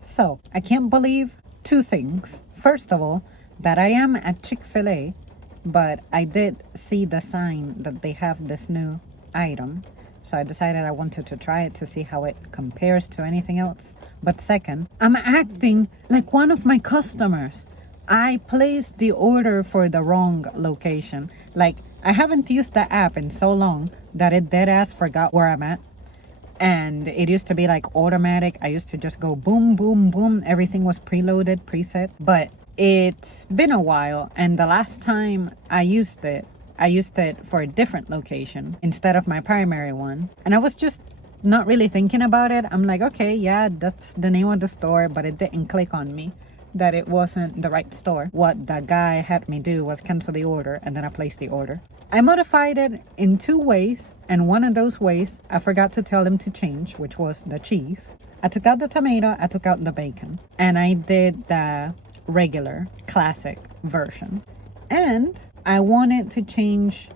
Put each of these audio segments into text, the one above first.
So, I can't believe two things. First of all, that I am at Chick-fil-A, but I did see the sign that they have this new item. So I decided I wanted to try it to see how it compares to anything else. But second, I'm acting like one of my customers. I placed the order for the wrong location. Like, I haven't used the app in so long that it dead ass forgot where I'm at. And it used to be like automatic. I used to just go boom, boom, boom. Everything was preloaded, preset. But it's been a while. And the last time I used it for a different location instead of my primary one. And I was just not really thinking about it. I'm like, okay, yeah, that's the name of the store. But it didn't click on me that it wasn't the right store. What the guy had me do was cancel the order, and then I placed the order. I modified it in two ways, and one of those ways I forgot to tell him to change, which was the cheese. I took out the tomato, I took out the bacon, and I did the regular classic version. And I wanted to change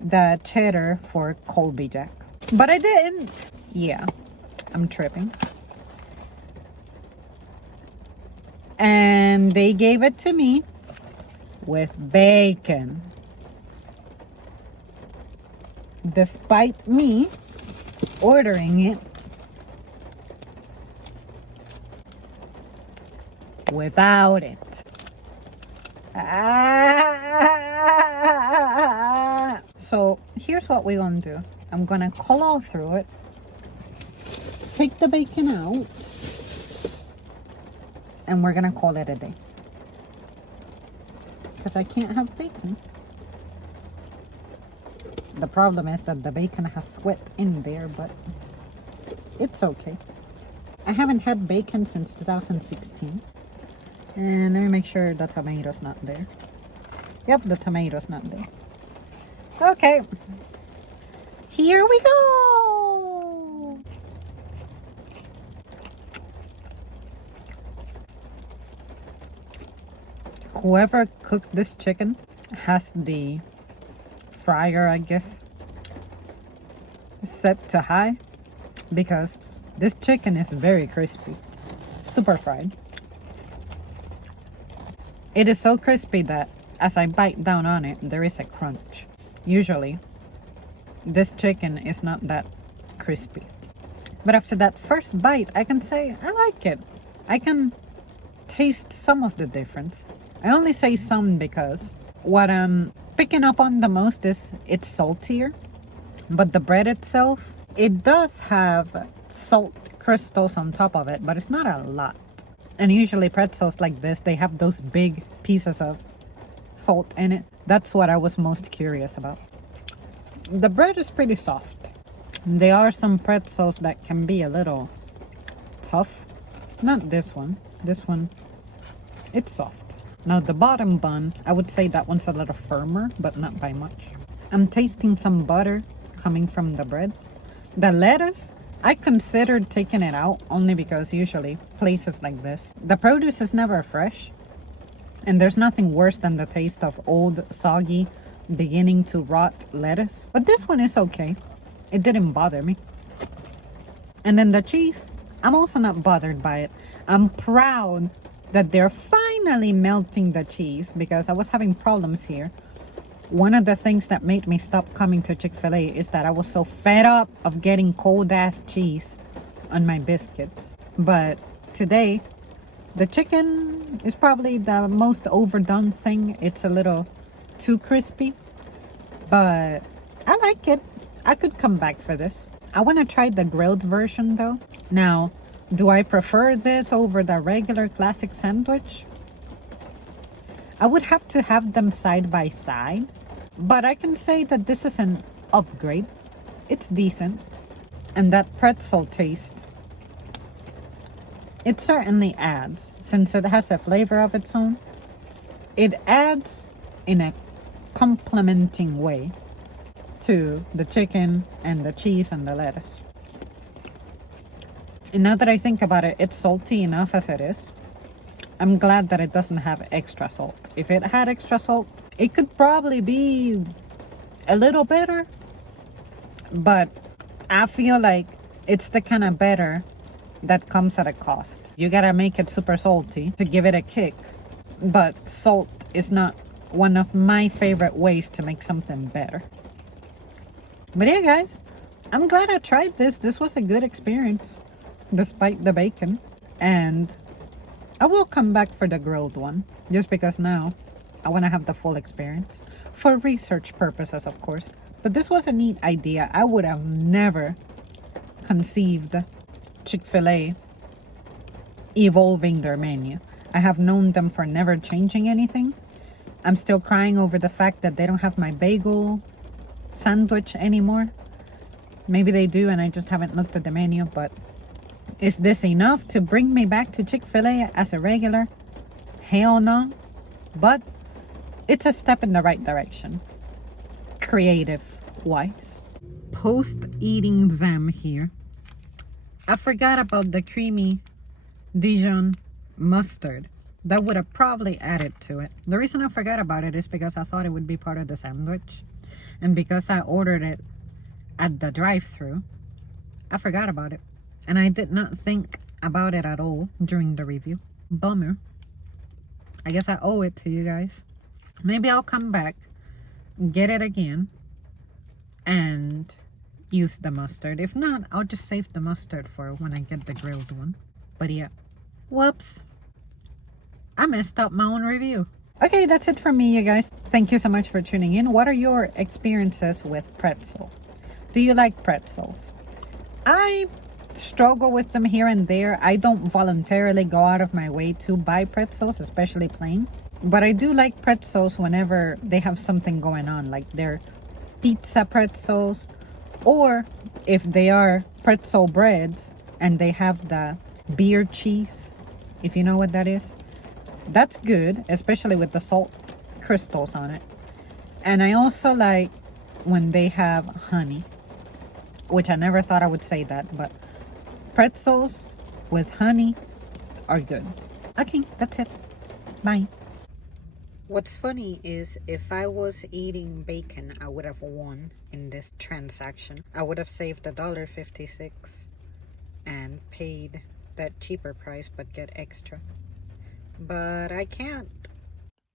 the cheddar for Colby Jack, but I didn't. Yeah, I'm tripping. And they gave it to me with bacon. Despite me ordering it without it. So here's what we're gonna do. I'm gonna claw through it, take the bacon out, and we're gonna call it a day. Because I can't have bacon. The problem is that the bacon has sweat in there, but it's okay. I haven't had bacon since 2016. And let me make sure the tomato's not there. Yep, the tomato's not there. Okay. Here we go. Whoever cooked this chicken has the fryer, I guess, set to high, because this chicken is very crispy, super fried. It is so crispy that as I bite down on it, there is a crunch. Usually this chicken is not that crispy, but after that first bite, I can say I like it. I can taste some of the difference. I only say some because what I'm picking up on the most is it's saltier, but the bread itself, it does have salt crystals on top of it, but it's not a lot. And usually pretzels like this, they have those big pieces of salt in it. That's what I was most curious about. The bread is pretty soft. There are some pretzels that can be a little tough. Not this one. This one, it's soft. Now the bottom bun, I would say that one's a little firmer, but not by much. I'm tasting some butter coming from the bread. The lettuce, I considered taking it out only because usually places like this, the produce is never fresh. And there's nothing worse than the taste of old, soggy, beginning to rot lettuce. But this one is okay. It didn't bother me. And then the cheese, I'm also not bothered by it. I'm proud that they're finally melting the cheese, because I was having problems here. One of the things that made me stop coming to Chick-fil-A is that I was so fed up of getting cold ass cheese on my biscuits. But today, the chicken is probably the most overdone thing. It's a little too crispy, but I like it. I could come back for this. I want to try the grilled version though. Now, do I prefer this over the regular classic sandwich? I would have to have them side by side, but I can say that this is an upgrade. It's decent. And that pretzel taste, it certainly adds, since it has a flavor of its own, it adds in a complementing way to the chicken and the cheese and the lettuce. And now that I think about it, it's salty enough as it is. I'm glad that it doesn't have extra salt. If it had extra salt, it could probably be a little better. But I feel like it's the kind of better that comes at a cost. You gotta make it super salty to give it a kick. But salt is not one of my favorite ways to make something better. But yeah, guys, I'm glad I tried this. This was a good experience, despite the bacon. And I will come back for the grilled one, just because now I want to have the full experience. For research purposes, of course. But this was a neat idea. I would have never conceived Chick-fil-A evolving their menu. I have known them for never changing anything. I'm still crying over the fact that they don't have my bagel sandwich anymore. Maybe they do and I just haven't looked at the menu, but is this enough to bring me back to Chick-fil-A as a regular? Hell no. But it's a step in the right direction, creative wise. Post-eating zam here. I forgot about the creamy Dijon mustard. That would have probably added to it. The reason I forgot about it is because I thought it would be part of the sandwich. And because I ordered it at the drive-thru, I forgot about it. And I did not think about it at all during the review. Bummer. I guess I owe it to you guys. Maybe I'll come back, get it again, and use the mustard. If not, I'll just save the mustard for when I get the grilled one. But yeah. Whoops. I messed up my own review. Okay, that's it from me, you guys. Thank you so much for tuning in. What are your experiences with pretzel? Do you like pretzels? I struggle with them here and there. I don't voluntarily go out of my way to buy pretzels, especially plain. But I do like pretzels whenever they have something going on, like they're pizza pretzels, or if they are pretzel breads and they have the beer cheese, if you know what that is. That's good, especially with the salt crystals on it. And I also like when they have honey, which I never thought I would say that, but pretzels with honey are good. Okay, that's it. Bye. What's funny is if I was eating bacon, I would have won in this transaction. I would have saved $1.56 and paid that cheaper price but get extra. But I can't.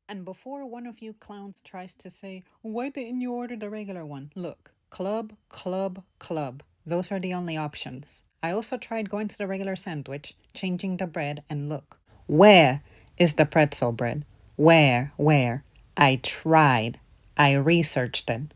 And before one of you clowns tries to say, why didn't you order the regular one? Look, club, club, club. Those are the only options. I also tried going to the regular sandwich, changing the bread, and look. Where is the pretzel bread? Where? I tried. I researched it.